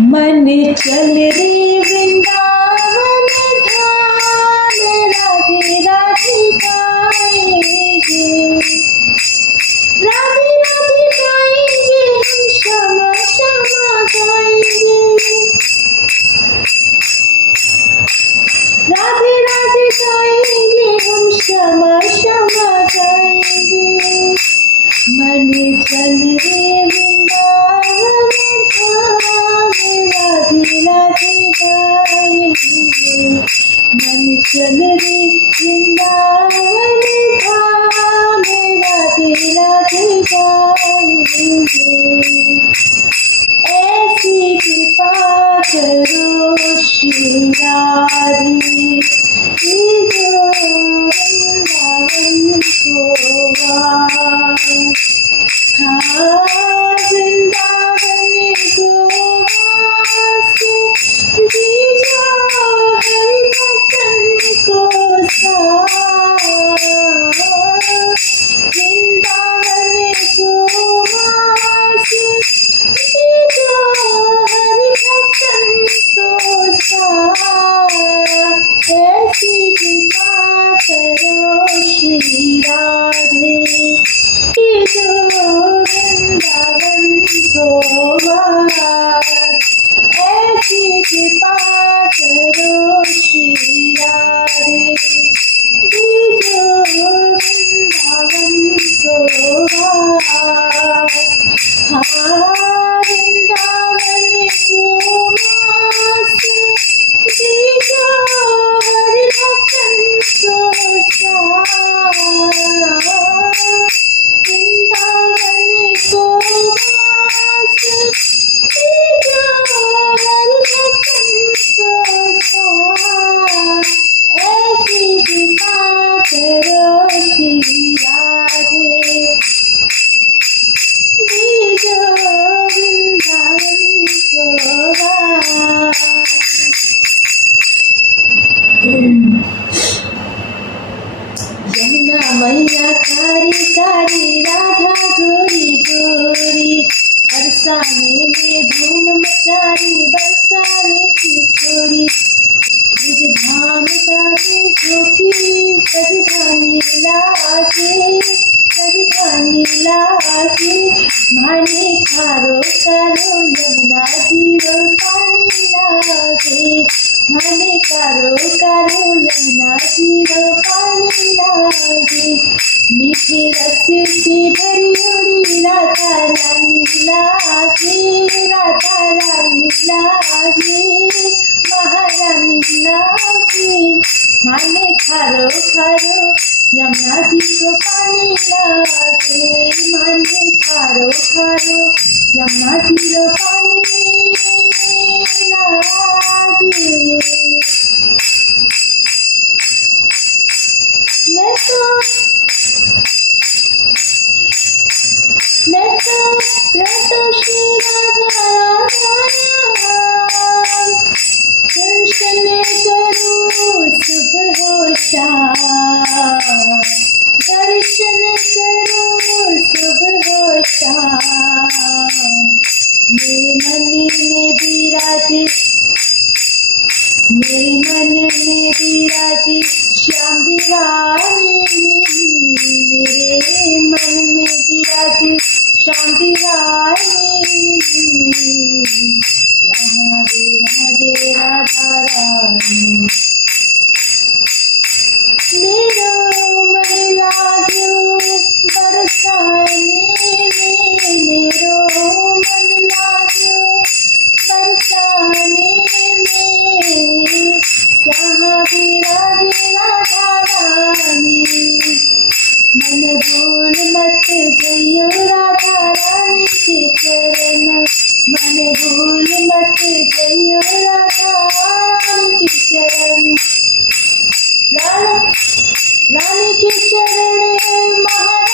मन चल रे वृंदावन धाम, राधे राधे गाएंगे, राधे राधे गाएंगे, हम श्यामा श्यामा गाएंगे, राधे राधे गाएंगे, हम श्यामा श्यामा गाएंगे। मन चल रे वृंदावन धाम, राधे राधे गाएंगे, मन चल रे वृंदावन धाम, राधे राधे गाएंगे। ऐसी कृपा करो श्री राधे, जो वृंदावन को वास, हाँ वृंदावन को वास, दीजो हरि भक्तन को साथ, वृंदावन को वास, दीजो हरि भक्तन को साथ। ऐसी कृपा करो श्री राधे, जो वृंदावन को वास। ऐसी कृपा करो श्री राधे, जो वृंदावन को वास, हाँ वृंदावन को वास, जो हरि भक्तन को साथ, वृंदावन को वास, जो हरि भक्तन को साथ। ऐसी कृपा करो श्री राधे, जो वृंदावन को वास। यमुना मैया कारी कारी, राधा गोरी गोरी, बरसाने में धूम मचारी, बरसाने की छोरी, धाम गाजे जोगी, राजधानी लागे, राजधानी लागे, माने खारो कारो यमुना जीरो पानी लागे, माने कारो कारो यमुना जीरो पानी लागे, मीठे रस से भरी उड़ी राधा रानी लागे, राधा रानी लागे, महारानी लागे, माने खारो खारो यमुना जी को पानी लागे, माने खारो खारो यमुना जी को पानी लागे। मैं तो श्री राधा दर्शन करूं सुबह हो शाम, दर्शन करूं सुबह हो शाम, मेरे मन में विराजे, मेरे मन में विराजे श्याम दीवानी, मेरे मन में विराजे श्याम दीवानी, राधे राधे राधा रानी, मेरो मन लागो बरसाने में, मेरो मन लागो बरसाने में, जहाँ विराजे राधा रानी, मन भूल मत जइयो राधा रानी के चरण, मन भूल मत जइयो राधा रानी के चरण, रानी के चरण महारानी